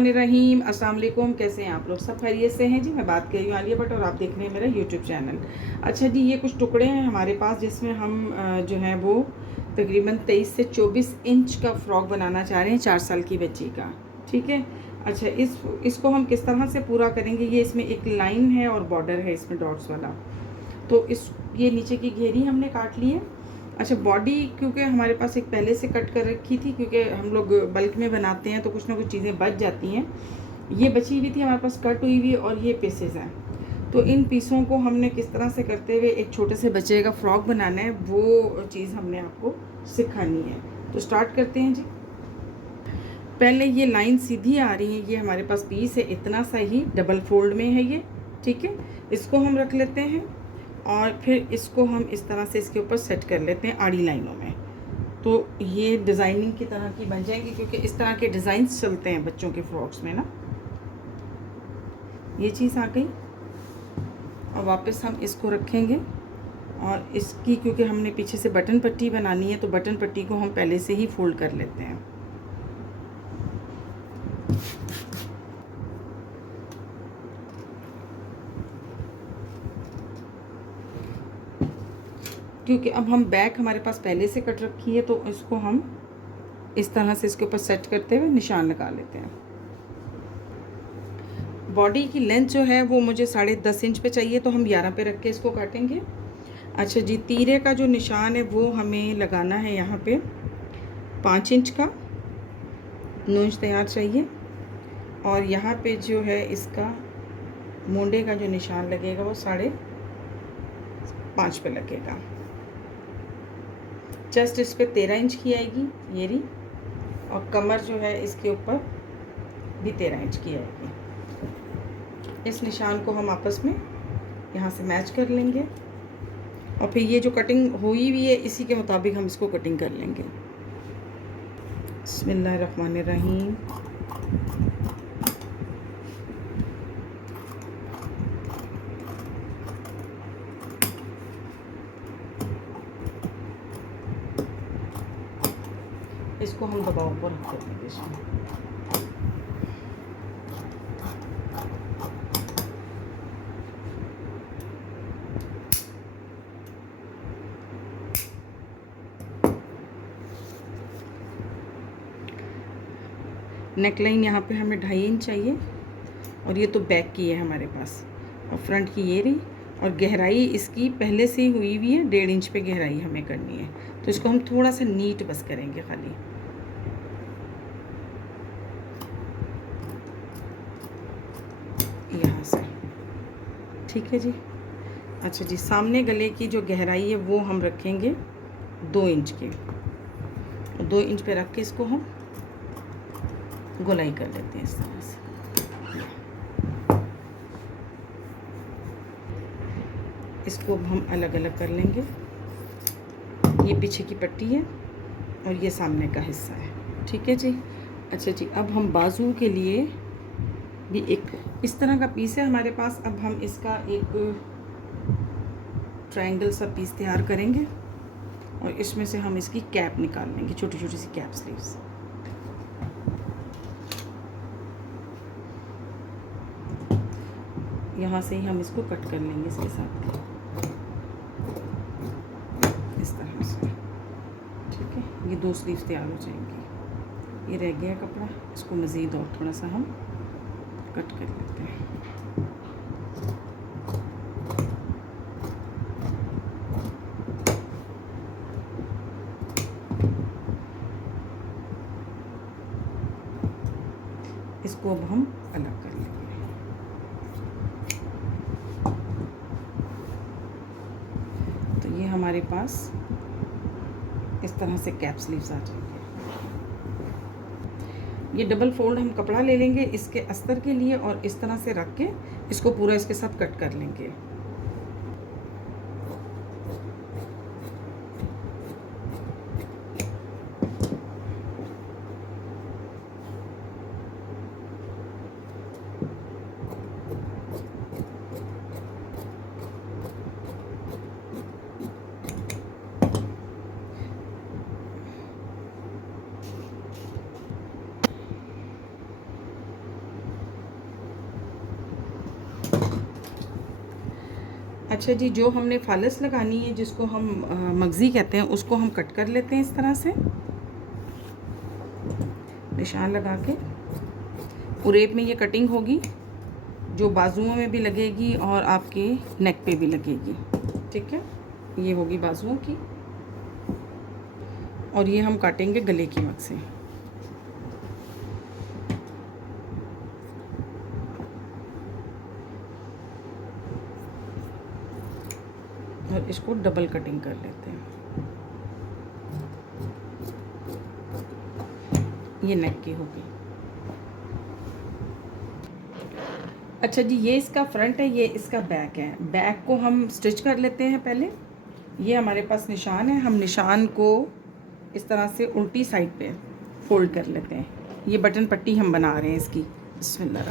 बिस्मिल्लाहिर्रहमानिर्रहीम। अस्सलाम वालेकुम। कैसे हैं आप लोग? सब खैरियत से हैं जी। मैं बात कर रही हूँ आलिया भट्ट और आप देख रहे हैं मेरा यूट्यूब चैनल। अच्छा जी, ये कुछ टुकड़े हैं हमारे पास जिसमें हम जो है वो तकरीबन 23 से 24 इंच का फ़्रॉक बनाना चाह रहे हैं 4 साल की बच्ची का। ठीक है। अच्छा, इसको हम किस तरह से पूरा करेंगे? ये इसमें एक लाइन है और बॉर्डर है इसमें डॉट्स वाला। तो ये नीचे की घेरी हमने काट ली है। अच्छा, बॉडी क्योंकि हमारे पास एक पहले से कट कर रखी थी, क्योंकि हम लोग बल्क में बनाते हैं तो कुछ ना कुछ चीज़ें बच जाती हैं। ये बची हुई थी हमारे पास कट हुई हुई, और ये पीसेस हैं। तो इन पीसों को हमने किस तरह से करते हुए एक छोटे से बच्चे का फ्रॉक बनाना है, वो चीज़ हमने आपको सिखानी है। तो स्टार्ट करते हैं जी। पहले ये लाइन सीधी आ रही है, ये हमारे पास पीस है इतना सा ही, डबल फोल्ड में है ये। ठीक है, इसको हम रख लेते हैं और फिर इसको हम इस तरह से इसके ऊपर सेट कर लेते हैं आड़ी लाइनों में। तो ये डिज़ाइनिंग की तरह की बन जाएंगी, क्योंकि इस तरह के डिज़ाइंस चलते हैं बच्चों के फ्रॉक्स में ना। ये चीज़ आ गई और वापस हम इसको रखेंगे, और इसकी क्योंकि हमने पीछे से बटन पट्टी बनानी है तो बटन पट्टी को हम पहले से ही फोल्ड कर लेते हैं। क्योंकि अब हम बैक हमारे पास पहले से कट रखी है, तो इसको हम इस तरह से इसके ऊपर सेट करते हुए निशान लगा लेते हैं। बॉडी की लेंथ जो है वो मुझे 10.5 इंच पे चाहिए, तो हम 11 पे रख के इसको काटेंगे। अच्छा जी, तीरे का जो निशान है वो हमें लगाना है यहाँ पे 5 इंच का, 9 इंच तैयार चाहिए। और यहाँ पे जो है इसका मोंडे का जो निशान लगेगा वो 5.5 पे लगेगा। चेस्ट इस पे 13 इंच की आएगी ये रही, और कमर जो है इसके ऊपर भी 13 इंच की आएगी। इस निशान को हम आपस में यहाँ से मैच कर लेंगे, और फिर ये जो कटिंग हुई हुई है इसी के मुताबिक हम इसको कटिंग कर लेंगे। बिस्मिल्लाहिर्रहमानिर्रहीम। इसको हम दबाव पर रख देंगे इसमें। नेक लाइन यहाँ पे हमें 2.5 इंच चाहिए, और ये तो बैक की है हमारे पास, और फ्रंट की ये रही। और गहराई इसकी पहले से ही हुई हुई है, 1.5 इंच पे गहराई हमें करनी है। तो इसको हम थोड़ा सा नीट बस करेंगे खाली। यहाँ से ठीक है जी। अच्छा जी, सामने गले की जो गहराई है वो हम रखेंगे 2 इंच की। 2 इंच पे रख के इसको हम गोलाई कर लेते हैं इस तरह से। इसको हम अलग अलग कर लेंगे। ये पीछे की पट्टी है और ये सामने का हिस्सा है। ठीक है जी। अच्छा जी, अब हम बाजू के लिए भी एक इस तरह का पीस है हमारे पास। अब हम इसका एक ट्रायंगल सा पीस तैयार करेंगे, और इसमें से हम इसकी कैप निकाल लेंगे, छोटी छोटी सी कैप स्लीव्स। यहाँ से ही हम इसको कट कर लेंगे इसके साथ इस तरह से। ठीक है, ये 2 स्लीव्स तैयार हो जाएंगी। ये रह गया कपड़ा, इसको मज़ीद और थोड़ा सा हम कट कर लेते हैं। इसको अब हम अलग कर लेंगे। तो ये हमारे पास इस तरह से कैप स्लीव्स आ जाएंगे। ये डबल फोल्ड हम कपड़ा ले लेंगे इसके अस्तर के लिए, और इस तरह से रख के इसको पूरा इसके साथ कट कर लेंगे। अच्छा जी, जो हमने फालस लगानी है, जिसको हम मगज़ी कहते हैं, उसको हम कट कर लेते हैं इस तरह से निशान लगा के। उरेब में ये कटिंग होगी, जो बाजुओं में भी लगेगी और आपके नेक पे भी लगेगी। ठीक है, ये होगी बाजुओं की, और ये हम काटेंगे गले की मग से। और इसको डबल कटिंग कर लेते हैं। ये नेक की होगी। अच्छा जी, ये इसका फ्रंट है, ये इसका बैक है। बैक को हम स्टिच कर लेते हैं पहले। ये हमारे पास निशान है, हम निशान को इस तरह से उल्टी साइड पे फोल्ड कर लेते हैं। ये बटन पट्टी हम बना रहे हैं इसकी। बिस्मिल्लाह।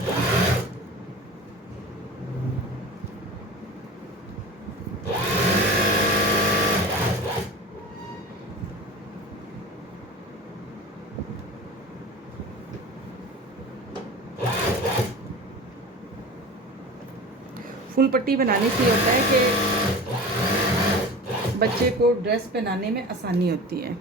फुल पट्टी बनाने से ये होता है कि बच्चे को ड्रेस पहनाने में आसानी होती है।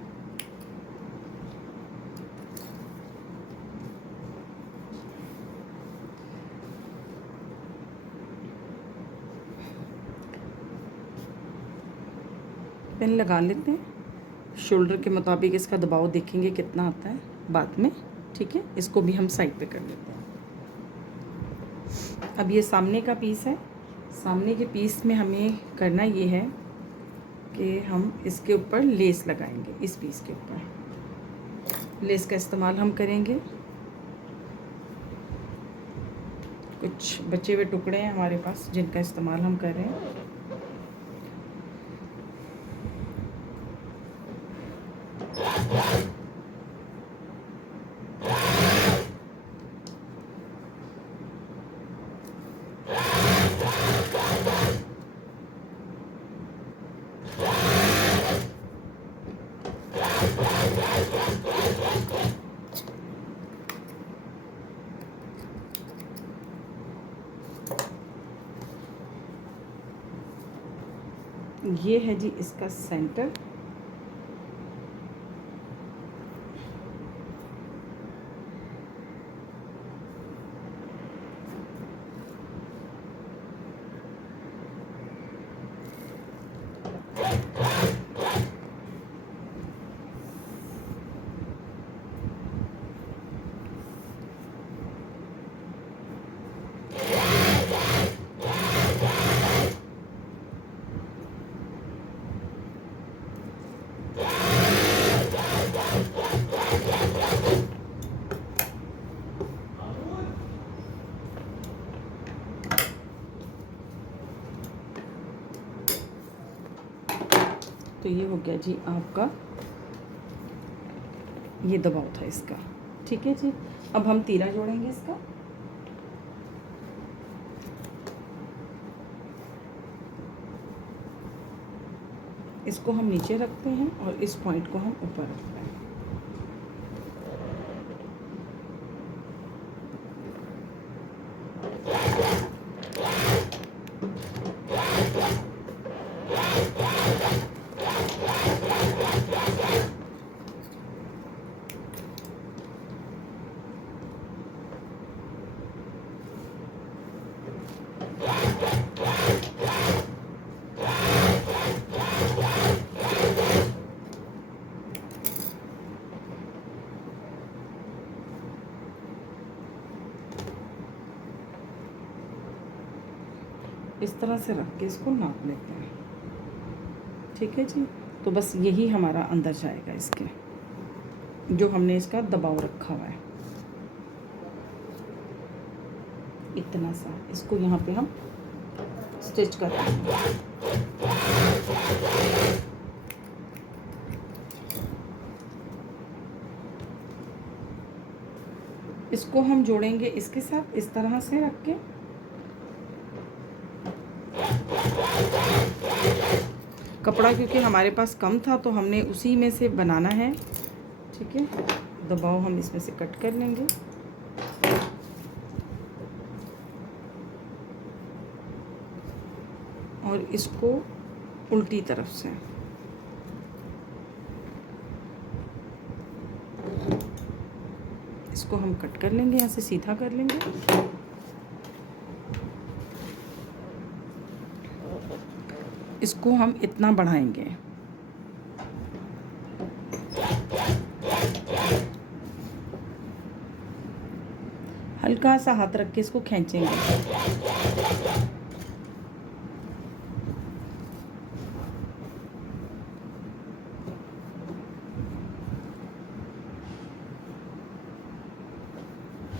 पेन लगा लेते हैं, शोल्डर के मुताबिक इसका दबाव देखेंगे कितना आता है बाद में। ठीक है, इसको भी हम साइड पे कर लेते हैं। अब ये सामने का पीस है। सामने के पीस में हमें करना ये है कि हम इसके ऊपर लेस लगाएंगे। इस पीस के ऊपर लेस का इस्तेमाल हम करेंगे। कुछ बचे हुए टुकड़े हैं हमारे पास जिनका इस्तेमाल हम कर रहे हैं। ये है जी इसका सेंटर। तो ये हो गया जी आपका, ये दबाव था इसका। ठीक है जी, अब हम तीरा जोड़ेंगे इसका। इसको हम नीचे रखते हैं और इस पॉइंट को हम ऊपर रखते हैं। इस तरह से रख के इसको नाप लेते हैं। ठीक है जी, तो बस यही हमारा अंदर जाएगा इसके, जो हमने इसका दबाव रखा हुआ है इतना सा। इसको यहाँ पे हम स्टिच कर देंगे। इसको हम जोड़ेंगे इसके साथ इस तरह से रख के। कपड़ा क्योंकि हमारे पास कम था तो हमने उसी में से बनाना है। ठीक है, दबाव हम इसमें से कट कर लेंगे। और इसको उल्टी तरफ से। इसको हम कट कर लेंगे, यहाँ से सीधा कर लेंगे। इसको हम इतना बढ़ाएंगे। हल्का सा हाथ रख के इसको खींचेंगे।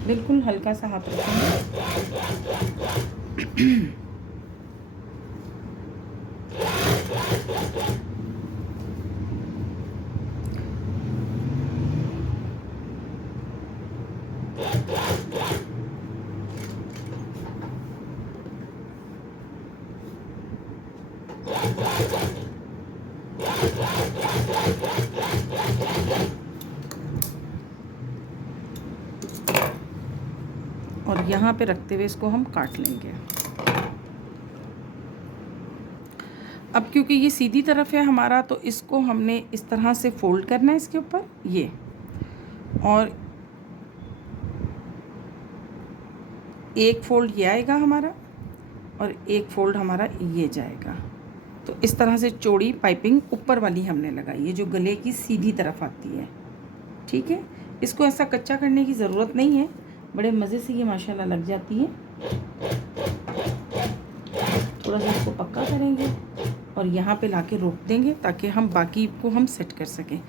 बिल्कुल हल्का सा हाथ रखेंगे। और यहाँ पे रखते हुए इसको हम काट लेंगे। अब क्योंकि ये सीधी तरफ है हमारा, तो इसको हमने इस तरह से फोल्ड करना है इसके ऊपर ये, और एक फोल्ड ये आएगा हमारा और एक फोल्ड हमारा ये जाएगा। तो इस तरह से चौड़ी पाइपिंग ऊपर वाली हमने लगाई है जो गले की सीधी तरफ आती है। ठीक है, इसको ऐसा कच्चा करने की ज़रूरत नहीं है, बड़े मज़े से ये माशाल्लाह लग जाती है। थोड़ा सा इसको पक्का करेंगे और यहाँ पे लाके रोक देंगे ताकि हम बाकी को हम सेट कर सकें।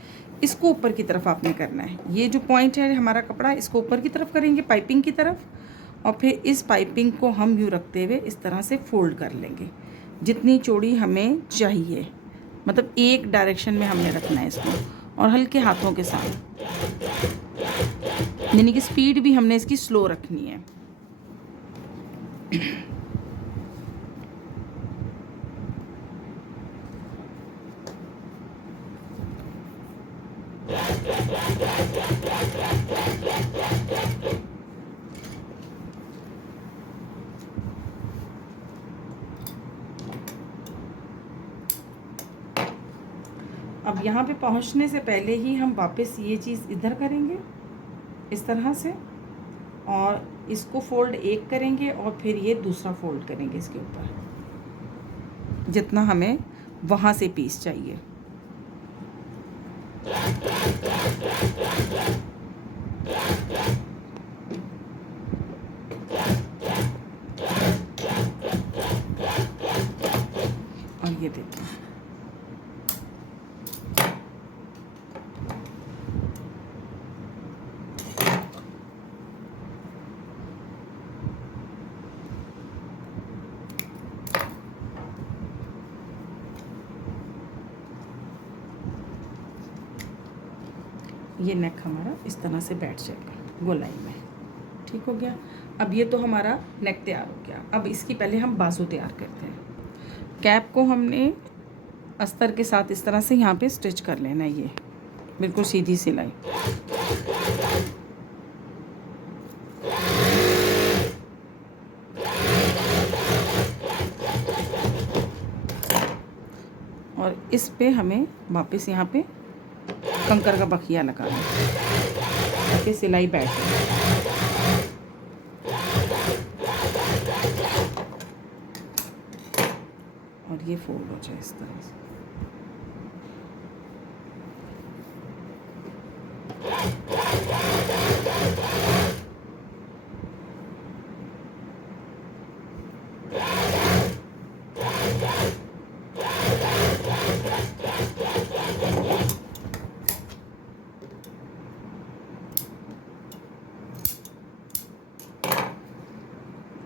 इसको ऊपर की तरफ आपने करना है। ये जो पॉइंट है हमारा कपड़ा, इसको ऊपर की तरफ करेंगे पाइपिंग की तरफ, और फिर इस पाइपिंग को हम यूँ रखते हुए इस तरह से फोल्ड कर लेंगे जितनी चौड़ी हमें चाहिए। मतलब एक डायरेक्शन में हमने रखना है इसको, और हल्के हाथों के साथ, यानी कि स्पीड भी हमने इसकी स्लो रखनी है। अब यहाँ पे पहुँचने से पहले ही हम वापस ये चीज़ इधर करेंगे इस तरह से, और इसको फोल्ड एक करेंगे और फिर ये दूसरा फोल्ड करेंगे इसके ऊपर जितना हमें वहाँ से पीस चाहिए। और ये देखिए ये नेक हमारा इस तरह से बैठ जाएगा गोलाई में। ठीक हो गया। अब ये तो हमारा नेक तैयार हो गया। अब इसकी पहले हम बाजू तैयार करते हैं। कैप को हमने अस्तर के साथ इस तरह से यहाँ पे स्टिच कर लेना है, ये बिल्कुल सीधी सिलाई। और इस पे हमें वापस यहाँ पे कंकर का बखिया लगाना है ताकि सिलाई बैठे। और ये फोल्ड हो जाए इस तरह से।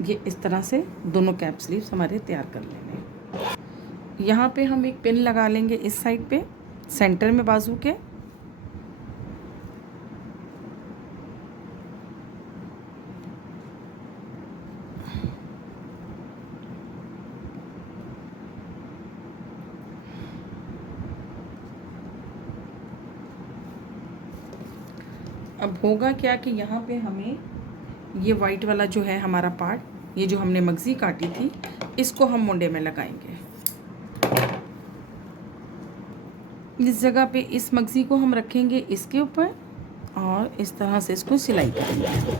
ये इस तरह से दोनों कैप स्लीव्स हमारे तैयार कर लेने हैं। यहाँ पे हम एक पिन लगा लेंगे इस साइड पे सेंटर में बाजू के। अब होगा क्या कि यहाँ पे हमें ये वाइट वाला जो है हमारा पार्ट, ये जो हमने मगज़ी काटी थी, इसको हम मुंडे में लगाएंगे। इस जगह पे इस मगज़ी को हम रखेंगे इसके ऊपर और इस तरह से इसको सिलाई करेंगे।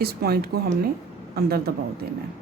इस पॉइंट को हमने अंदर दबाव देना है।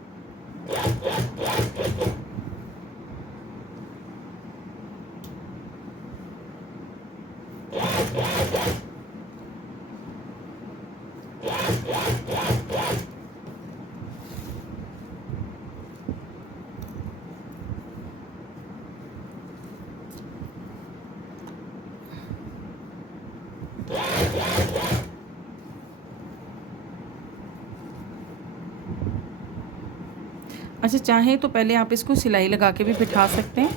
अच्छा, चाहें तो पहले आप इसको सिलाई लगा के भी बिठा सकते हैं,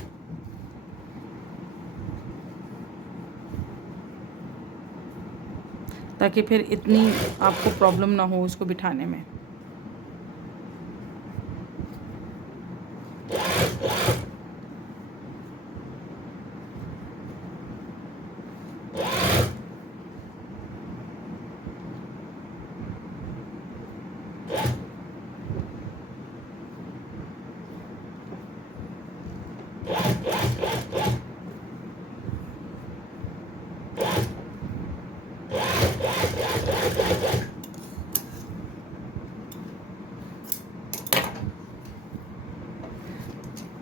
ताकि फिर इतनी आपको प्रॉब्लम ना हो इसको बिठाने में।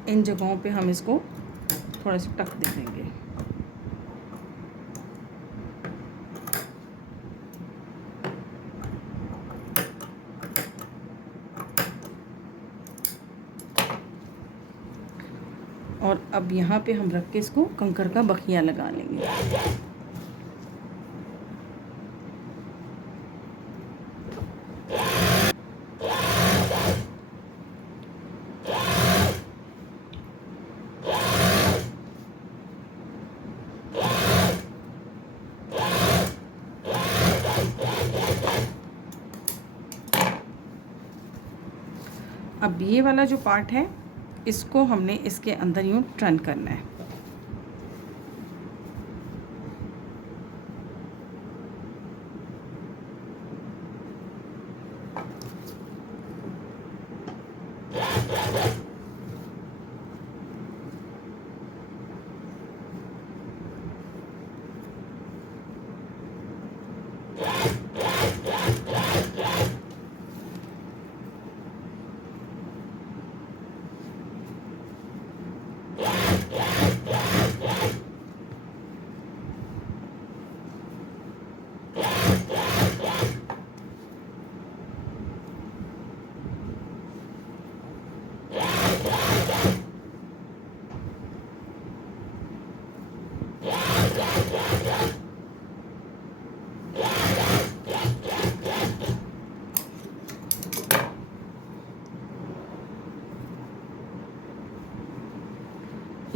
इन जगहों पे हम इसको थोड़ा सा टक दे देंगे। और अब यहाँ पे हम रख के इसको कंकर का बखिया लगा लेंगे। अब ये वाला जो पार्ट है इसको हमने इसके अंदर यूँ टर्न करना है।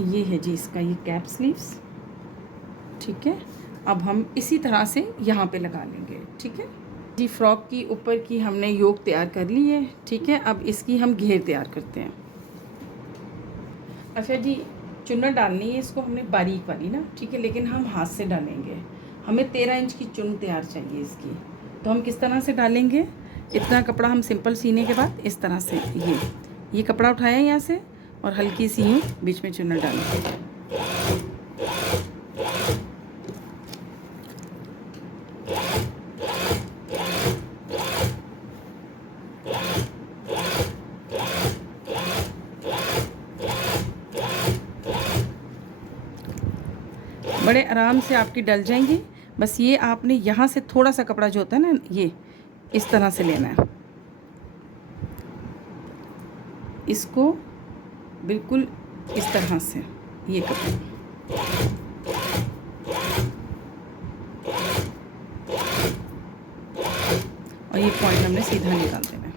ये है जी इसका ये कैप स्लीव्स, ठीक है। अब हम इसी तरह से यहाँ पे लगा लेंगे, ठीक है जी। फ्रॉक की ऊपर की हमने योक तैयार कर ली है, ठीक है। अब इसकी हम घेर तैयार करते हैं। अच्छा जी, चुन्नट डालनी है इसको हमने बारीक वाली ना, ठीक है, लेकिन हम हाथ से डालेंगे। हमें 13 इंच की चुन तैयार चाहिए इसकी। तो हम किस तरह से डालेंगे, इतना कपड़ा हम सिंपल सीने के बाद इस तरह से ये कपड़ा उठाया यहाँ से और हल्की सी यूँ बीच में चुन्नट डालेंगे। बड़े आराम से आपकी डल जाएंगी। बस ये आपने यहाँ से थोड़ा सा कपड़ा जो होता है ना, ये इस तरह से लेना है, इसको बिल्कुल इस तरह से ये कपड़ा, और ये पॉइंट हमने सीधा निकाल देना है।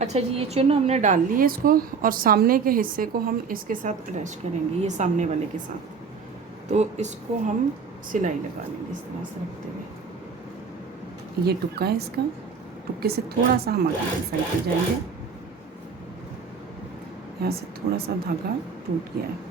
अच्छा जी, ये चुन हमने डाल ली है इसको, और सामने के हिस्से को हम इसके साथ अटैच करेंगे, ये सामने वाले के साथ। तो इसको हम सिलाई लगा लेंगे इस तरह से रखते हुए। ये टुक्का है इसका, टुक्के से थोड़ा सा हम आगे साइड पे जाएंगे। यहाँ से थोड़ा सा धागा टूट गया है।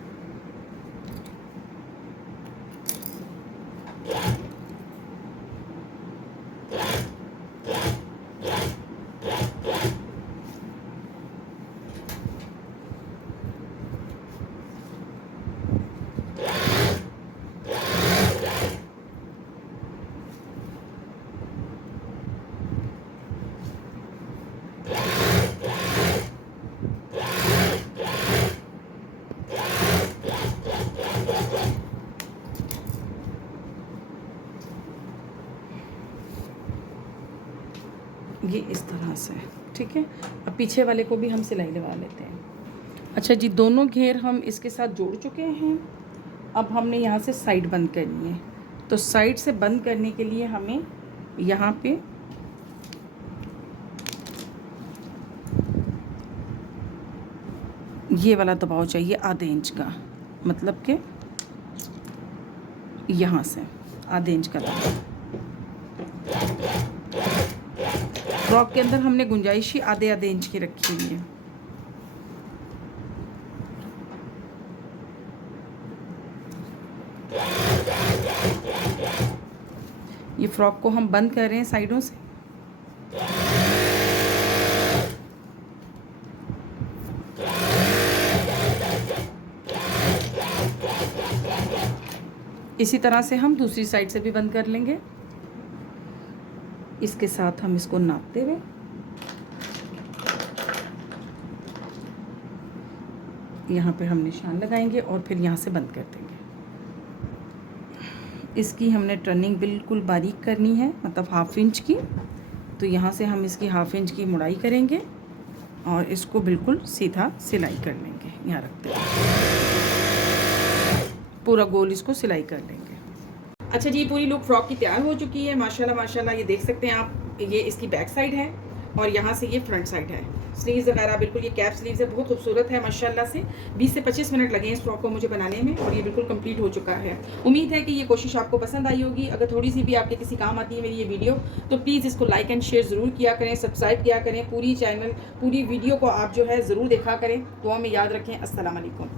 ये इस तरह से, ठीक है। अब पीछे वाले को भी हम सिलाई लगा लेते हैं। अच्छा जी, दोनों घेर हम इसके साथ जोड़ चुके हैं। अब हमने यहाँ से साइड बंद करनी है, तो साइड से बंद करने के लिए हमें यहाँ पे ये वाला दबाव चाहिए आधे इंच का, मतलब कि यहाँ से आधे इंच का दबाव। फ्रॉक के अंदर हमने गुंजाइश ही आधे आधे इंच की रखी हुई है। ये फ्रॉक को हम बंद कर रहे हैं साइडों से। इसी तरह से हम दूसरी साइड से भी बंद कर लेंगे। इसके साथ हम इसको नापते हुए यहाँ पे हम निशान लगाएंगे और फिर यहाँ से बंद कर देंगे। इसकी हमने टर्निंग बिल्कुल बारीक करनी है, मतलब 1/2 इंच की। तो यहाँ से हम इसकी 1/2 इंच की मुड़ाई करेंगे और इसको बिल्कुल सीधा सिलाई कर लेंगे। यहाँ रखते हैं, पूरा गोल इसको सिलाई कर लेंगे। अच्छा जी, पूरी लुक फ्रॉक की तैयार हो चुकी है माशाल्लाह माशाल्लाह। ये देख सकते हैं आप, ये इसकी बैक साइड है और यहाँ से ये फ्रंट साइड है। स्लीव्स वगैरह बिल्कुल ये कैप स्लीव्स है, बहुत खूबसूरत है माशाल्लाह से। 20 से 25 मिनट लगे इस फ्रॉक को मुझे बनाने में और ये बिल्कुल कंप्लीट हो चुका है। उम्मीद है कि ये कोशिश आपको पसंद आई होगी। अगर थोड़ी सी भी आपके किसी काम आती है मेरी ये वीडियो, तो प्लीज़ इसको लाइक एंड शेयर ज़रूर किया करें, सब्सक्राइब किया करें। पूरी वीडियो को आप जो है ज़रूर देखा करें। दुआ में याद रखें। अस्सलाम वालेकुम।